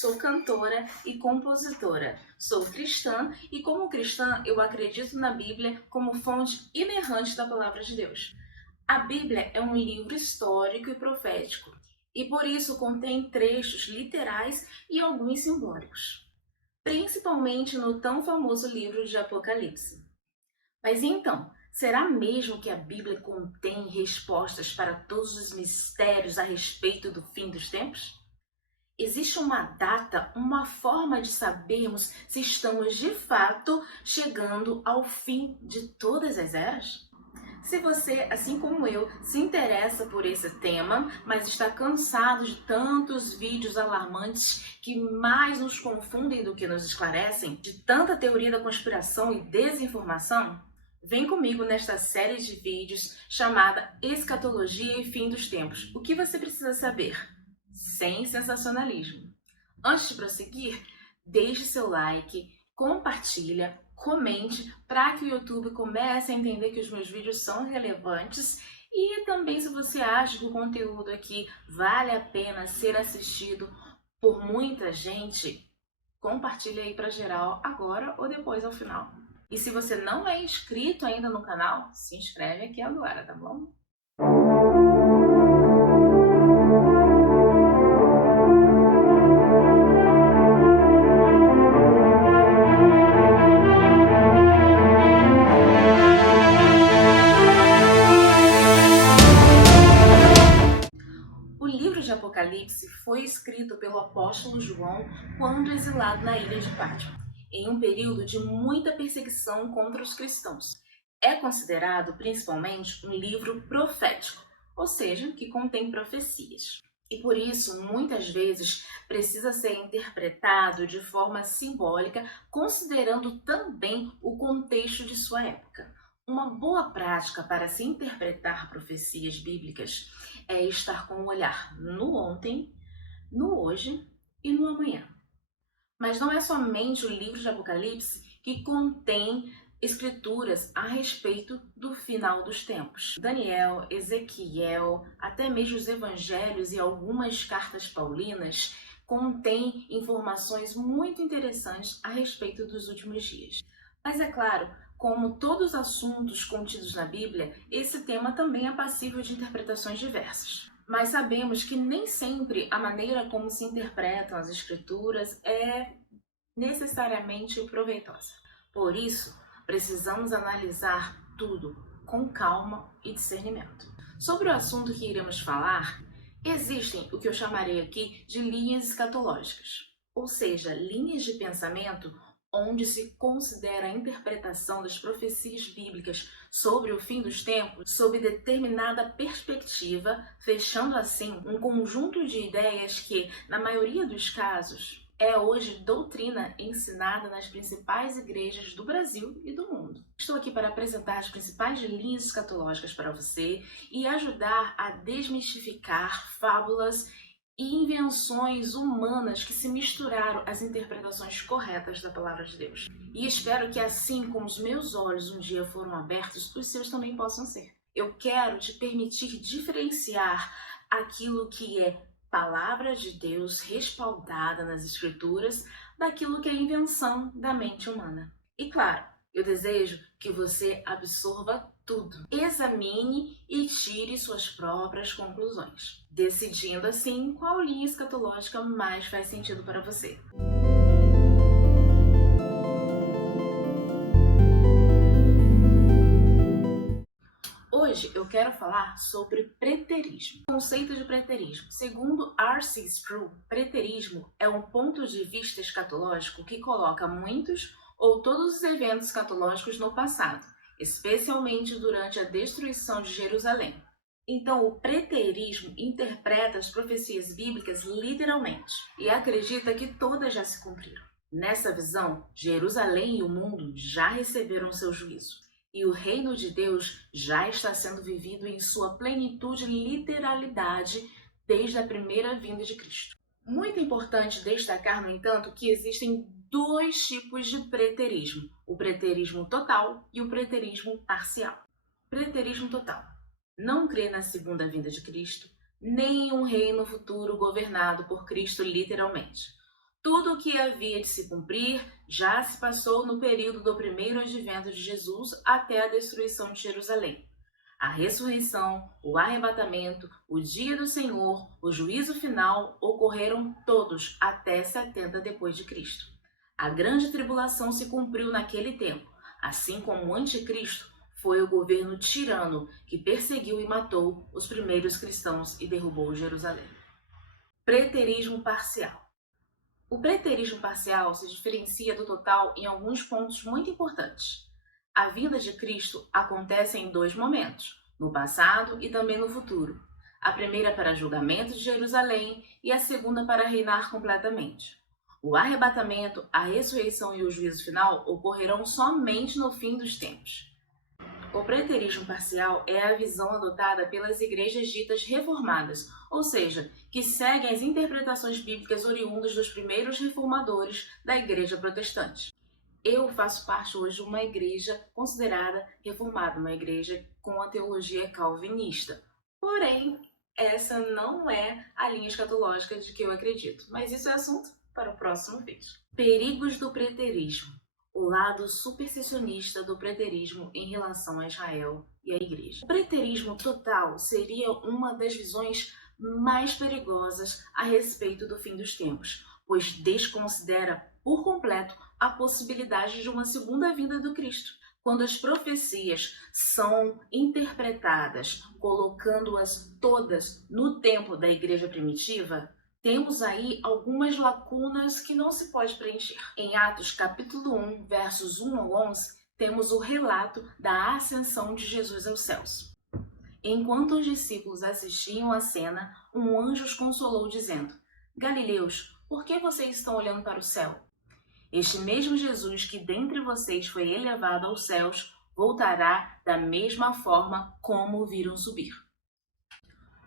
sou cantora e compositora. Sou cristã e, como cristã, eu acredito na Bíblia como fonte inerrante da Palavra de Deus. A Bíblia é um livro histórico e profético, e por isso contém trechos literais e alguns simbólicos, principalmente no tão famoso livro de Apocalipse. Mas então, será mesmo que a Bíblia contém respostas para todos os mistérios a respeito do fim dos tempos? Existe uma data, uma forma de sabermos se estamos de fato chegando ao fim de todas as eras? Se você, assim como eu, se interessa por esse tema, mas está cansado de tantos vídeos alarmantes que mais nos confundem do que nos esclarecem, de tanta teoria da conspiração e desinformação, vem comigo nesta série de vídeos chamada Escatologia e Fim dos Tempos. O que você precisa saber? Sem sensacionalismo. Antes de prosseguir, deixe seu like, compartilha, comente para que o YouTube comece a entender que os meus vídeos são relevantes e também se você acha que o conteúdo aqui vale a pena ser assistido por muita gente, compartilhe aí para geral agora ou depois ao final. E se você não é inscrito ainda no canal, se inscreve aqui agora, tá bom? O livro de Apocalipse foi escrito pelo apóstolo João quando exilado na ilha de Patmos, em um período de muita perseguição contra os cristãos. É considerado principalmente um livro profético, ou seja, que contém profecias. E por isso, muitas vezes, precisa ser interpretado de forma simbólica, considerando também o contexto de sua época. Uma boa prática para se interpretar profecias bíblicas é estar com o olhar no ontem, no hoje e no amanhã. Mas não é somente o livro de Apocalipse que contém escrituras a respeito do final dos tempos. Daniel, Ezequiel, até mesmo os evangelhos e algumas cartas paulinas contêm informações muito interessantes a respeito dos últimos dias. Mas é claro, como todos os assuntos contidos na Bíblia, esse tema também é passível de interpretações diversas. Mas sabemos que nem sempre a maneira como se interpretam as escrituras é necessariamente proveitosa. Por isso, precisamos analisar tudo com calma e discernimento. Sobre o assunto que iremos falar, existem o que eu chamarei aqui de linhas escatológicas, ou seja, linhas de pensamento onde se considera a interpretação das profecias bíblicas sobre o fim dos tempos sob determinada perspectiva, fechando assim um conjunto de ideias que, na maioria dos casos, é hoje doutrina ensinada nas principais igrejas do Brasil e do mundo. Estou aqui para apresentar as principais linhas escatológicas para você e ajudar a desmistificar fábulas e invenções humanas que se misturaram às interpretações corretas da Palavra de Deus. E espero que assim como os meus olhos um dia foram abertos, os seus também possam ser. Eu quero te permitir diferenciar aquilo que é Palavra de Deus respaldada nas Escrituras daquilo que é invenção da mente humana. E claro, eu desejo que você absorva tudo. Examine e tire suas próprias conclusões, decidindo assim qual linha escatológica mais faz sentido para você. Hoje eu quero falar sobre preterismo. O conceito de preterismo. Segundo R.C. Sproul, preterismo é um ponto de vista escatológico que coloca muitos ou todos os eventos escatológicos no passado, especialmente durante a destruição de Jerusalém. Então, o preterismo interpreta as profecias bíblicas literalmente e acredita que todas já se cumpriram. Nessa visão, Jerusalém e o mundo já receberam seu juízo. E o reino de Deus já está sendo vivido em sua plenitude e literalidade desde a primeira vinda de Cristo. Muito importante destacar, no entanto, que existem dois tipos de preterismo: o preterismo total e o preterismo parcial. Preterismo total: não crê na segunda vinda de Cristo, nem em um reino futuro governado por Cristo literalmente. Tudo o que havia de se cumprir já se passou no período do primeiro advento de Jesus até a destruição de Jerusalém. A ressurreição, o arrebatamento, o dia do Senhor, o juízo final ocorreram todos até 70 depois de Cristo. A grande tribulação se cumpriu naquele tempo, assim como o anticristo foi o governo tirano que perseguiu e matou os primeiros cristãos e derrubou Jerusalém. Preterismo parcial. O preterismo parcial se diferencia do total em alguns pontos muito importantes. A vinda de Cristo acontece em dois momentos, no passado e também no futuro. A primeira para julgamento de Jerusalém e a segunda para reinar completamente. O arrebatamento, a ressurreição e o juízo final ocorrerão somente no fim dos tempos. O preterismo parcial é a visão adotada pelas igrejas ditas reformadas, ou seja, que seguem as interpretações bíblicas oriundas dos primeiros reformadores da igreja protestante. Eu faço parte hoje de uma igreja considerada reformada, uma igreja com a teologia calvinista. Porém, essa não é a linha escatológica de que eu acredito, mas isso é assunto para o próximo vídeo. Perigos do preterismo. O lado supersessionista do preterismo em relação a Israel e a igreja. O preterismo total seria uma das visões mais perigosas a respeito do fim dos tempos, pois desconsidera por completo a possibilidade de uma segunda vinda do Cristo. Quando as profecias são interpretadas, colocando-as todas no tempo da igreja primitiva, temos aí algumas lacunas que não se pode preencher. Em Atos capítulo 1, versos 1 ao 11, temos o relato da ascensão de Jesus aos céus. Enquanto os discípulos assistiam à cena, um anjo os consolou dizendo: Galileus, por que vocês estão olhando para o céu? Este mesmo Jesus que dentre vocês foi elevado aos céus, voltará da mesma forma como o viram subir.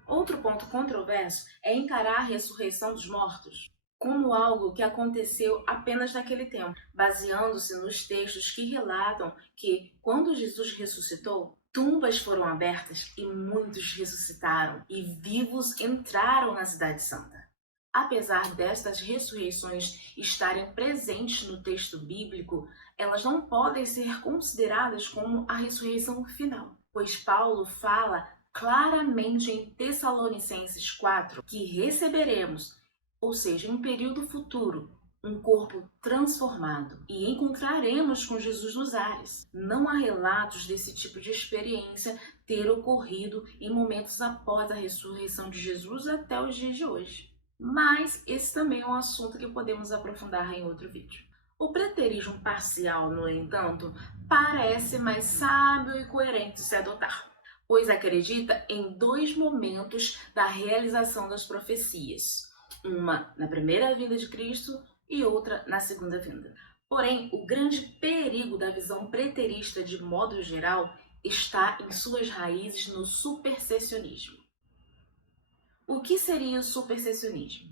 Outro ponto controverso é encarar a ressurreição dos mortos como algo que aconteceu apenas naquele tempo, baseando-se nos textos que relatam que, quando Jesus ressuscitou, tumbas foram abertas e muitos ressuscitaram e vivos entraram na Cidade Santa. Apesar destas ressurreições estarem presentes no texto bíblico, elas não podem ser consideradas como a ressurreição final, pois Paulo fala claramente em Tessalonicenses 4 que receberemos, ou seja, em um período futuro, um corpo transformado e encontraremos com Jesus nos ares. Não há relatos desse tipo de experiência ter ocorrido em momentos após a ressurreição de Jesus até os dias de hoje. Mas esse também é um assunto que podemos aprofundar em outro vídeo. O preterismo parcial, no entanto, parece mais sábio e coerente de se adotar, pois acredita em dois momentos da realização das profecias, uma na primeira vinda de Cristo e outra na segunda vinda. Porém, o grande perigo da visão preterista de modo geral está em suas raízes no supersessionismo. O que seria o supersessionismo?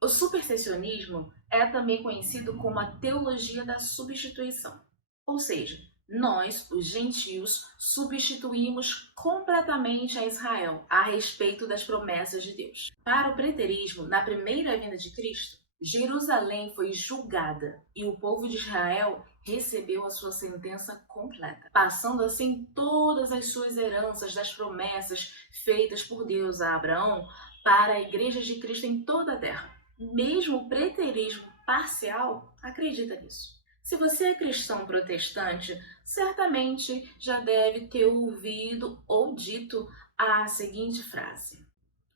O supersessionismo é também conhecido como a teologia da substituição, ou seja, nós, os gentios, substituímos completamente a Israel a respeito das promessas de Deus. Para o preterismo, na primeira vinda de Cristo, Jerusalém foi julgada e o povo de Israel recebeu a sua sentença completa, passando assim todas as suas heranças das promessas feitas por Deus a Abraão para a igreja de Cristo em toda a terra. Mesmo o preterismo parcial acredita nisso. Se você é cristão protestante, certamente já deve ter ouvido ou dito a seguinte frase: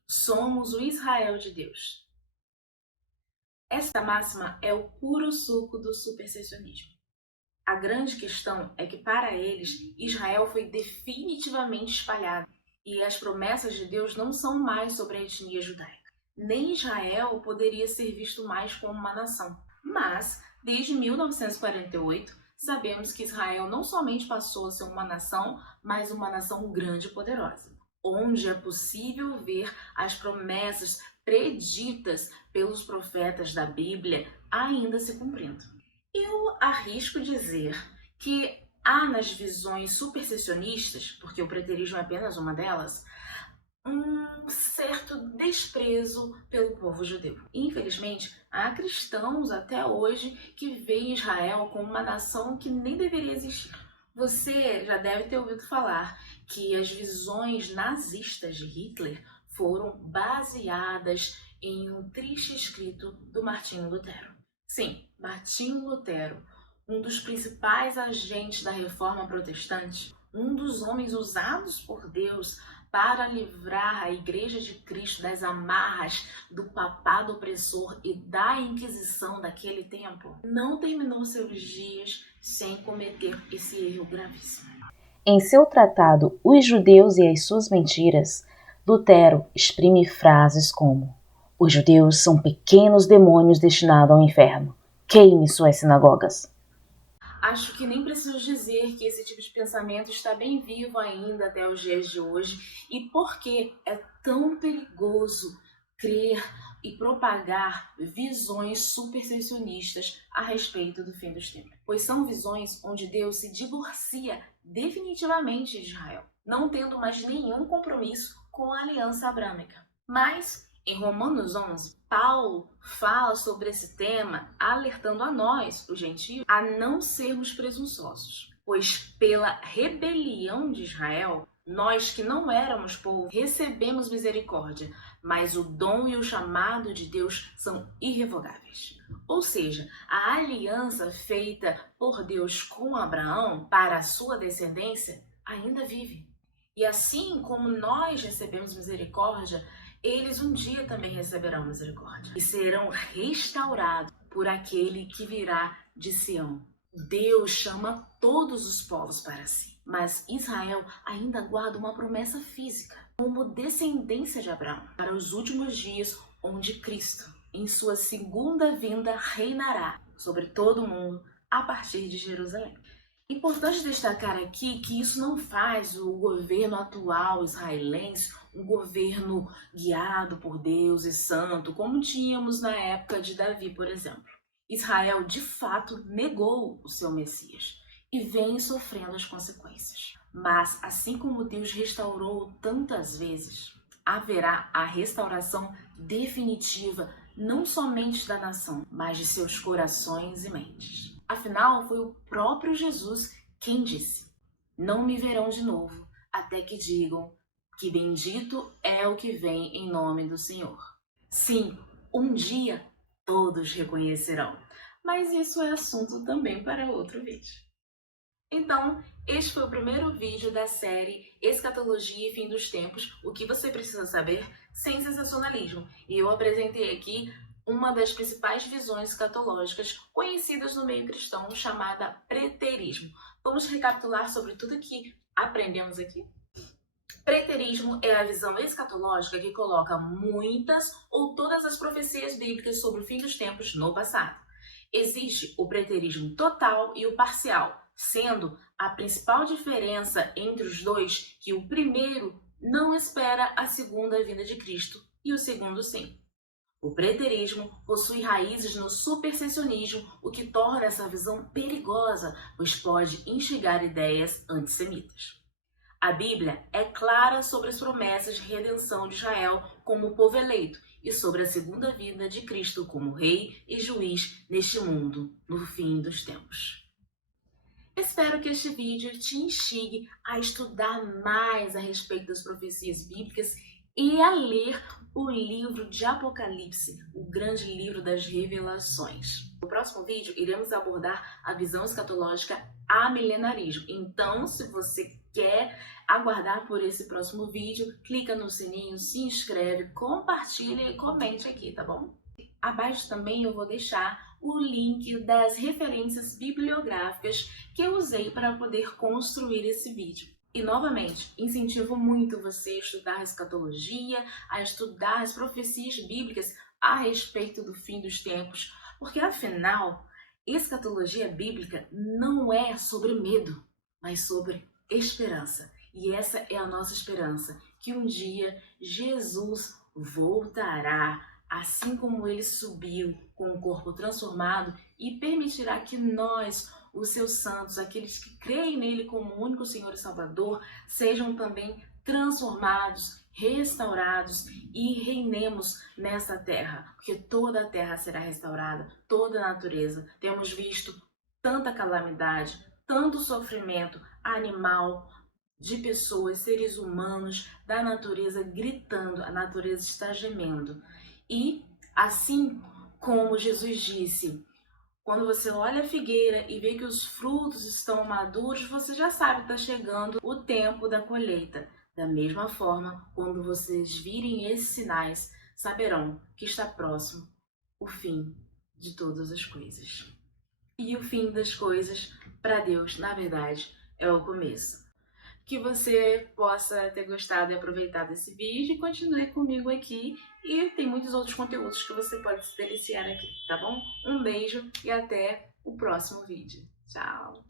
somos o Israel de Deus. Esta máxima é o puro suco do supersessionismo. A grande questão é que para eles, Israel foi definitivamente espalhado e as promessas de Deus não são mais sobre a etnia judaica. Nem Israel poderia ser visto mais como uma nação. Mas, desde 1948, sabemos que Israel não somente passou a ser uma nação, mas uma nação grande e poderosa, onde é possível ver as promessas preditas pelos profetas da Bíblia ainda se cumprindo. Eu arrisco dizer que há nas visões supersessionistas, porque o preterismo é apenas uma delas, um certo desprezo pelo povo judeu. Infelizmente, há cristãos até hoje que veem Israel como uma nação que nem deveria existir. Você já deve ter ouvido falar que as visões nazistas de Hitler foram baseadas em um triste escrito do Martinho Lutero. Sim, Martinho Lutero, um dos principais agentes da Reforma Protestante, um dos homens usados por Deus para livrar a Igreja de Cristo das amarras do papado opressor e da Inquisição daquele tempo, não terminou seus dias sem cometer esse erro gravíssimo. Em seu tratado Os Judeus e as Suas Mentiras, Lutero exprime frases como: os judeus são pequenos demônios destinados ao inferno. Queime suas sinagogas. Acho que nem preciso dizer que esse tipo de pensamento está bem vivo ainda até os dias de hoje e por que é tão perigoso crer e propagar visões supersessionistas a respeito do fim dos tempos. Pois são visões onde Deus se divorcia definitivamente de Israel, não tendo mais nenhum compromisso com a aliança abrâmica. Mas em Romanos 11, Paulo fala sobre esse tema, alertando a nós, os gentios, a não sermos presunçosos. Pois pela rebelião de Israel, nós que não éramos povo, recebemos misericórdia, mas o dom e o chamado de Deus são irrevogáveis. Ou seja, a aliança feita por Deus com Abraão para a sua descendência ainda vive. E assim como nós recebemos misericórdia, eles um dia também receberão misericórdia e serão restaurados por aquele que virá de Sião. Deus chama todos os povos para si, mas Israel ainda guarda uma promessa física, como descendência de Abraão, para os últimos dias, onde Cristo, em sua segunda vinda, reinará sobre todo o mundo a partir de Jerusalém. Importante destacar aqui que isso não faz o governo atual israelense um governo guiado por Deus e santo, como tínhamos na época de Davi, por exemplo. Israel, de fato, negou o seu Messias e vem sofrendo as consequências. Mas, assim como Deus restaurou tantas vezes, haverá a restauração definitiva não somente da nação, mas de seus corações e mentes. Afinal, foi o próprio Jesus quem disse: não me verão de novo, até que digam que bendito é o que vem em nome do Senhor. Sim, um dia todos reconhecerão, mas isso é assunto também para outro vídeo. Então, este foi o primeiro vídeo da série Escatologia e Fim dos Tempos, o que você precisa saber sem sensacionalismo. E eu apresentei aqui uma das principais visões escatológicas conhecidas no meio cristão, chamada preterismo. Vamos recapitular sobre tudo que aprendemos aqui? Preterismo é a visão escatológica que coloca muitas ou todas as profecias bíblicas sobre o fim dos tempos no passado. Existe o preterismo total e o parcial, sendo a principal diferença entre os dois que o primeiro não espera a segunda vinda de Cristo e o segundo sim. O preterismo possui raízes no supersessionismo, o que torna essa visão perigosa, pois pode instigar ideias antissemitas. A Bíblia é clara sobre as promessas de redenção de Israel como povo eleito e sobre a segunda vinda de Cristo como rei e juiz neste mundo, no fim dos tempos. Espero que este vídeo te instigue a estudar mais a respeito das profecias bíblicas e a ler o livro de Apocalipse, o grande livro das revelações. No próximo vídeo, iremos abordar a visão escatológica amilenarismo. Então, se você quer aguardar por esse próximo vídeo, clica no sininho, se inscreve, compartilha e comente aqui, tá bom? Abaixo também eu vou deixar o link das referências bibliográficas que eu usei para poder construir esse vídeo. E, novamente, incentivo muito você a estudar a escatologia, a estudar as profecias bíblicas a respeito do fim dos tempos, porque, afinal, escatologia bíblica não é sobre medo, mas sobre esperança. E essa é a nossa esperança, que um dia Jesus voltará, assim como ele subiu com o corpo transformado e permitirá que nós, os seus santos, aqueles que creem nele como único Senhor e Salvador, sejam também transformados, restaurados e reinemos nessa terra, porque toda a terra será restaurada, toda a natureza. Temos visto tanta calamidade, tanto sofrimento animal, de pessoas, seres humanos, da natureza gritando, a natureza está gemendo. E assim como Jesus disse, quando você olha a figueira e vê que os frutos estão maduros, você já sabe que está chegando o tempo da colheita. Da mesma forma, quando vocês virem esses sinais, saberão que está próximo o fim de todas as coisas. E o fim das coisas, para Deus, na verdade, é o começo. Que você possa ter gostado e aproveitado esse vídeo e continue comigo aqui. E tem muitos outros conteúdos que você pode se deliciar aqui, tá bom? Um beijo e até o próximo vídeo. Tchau!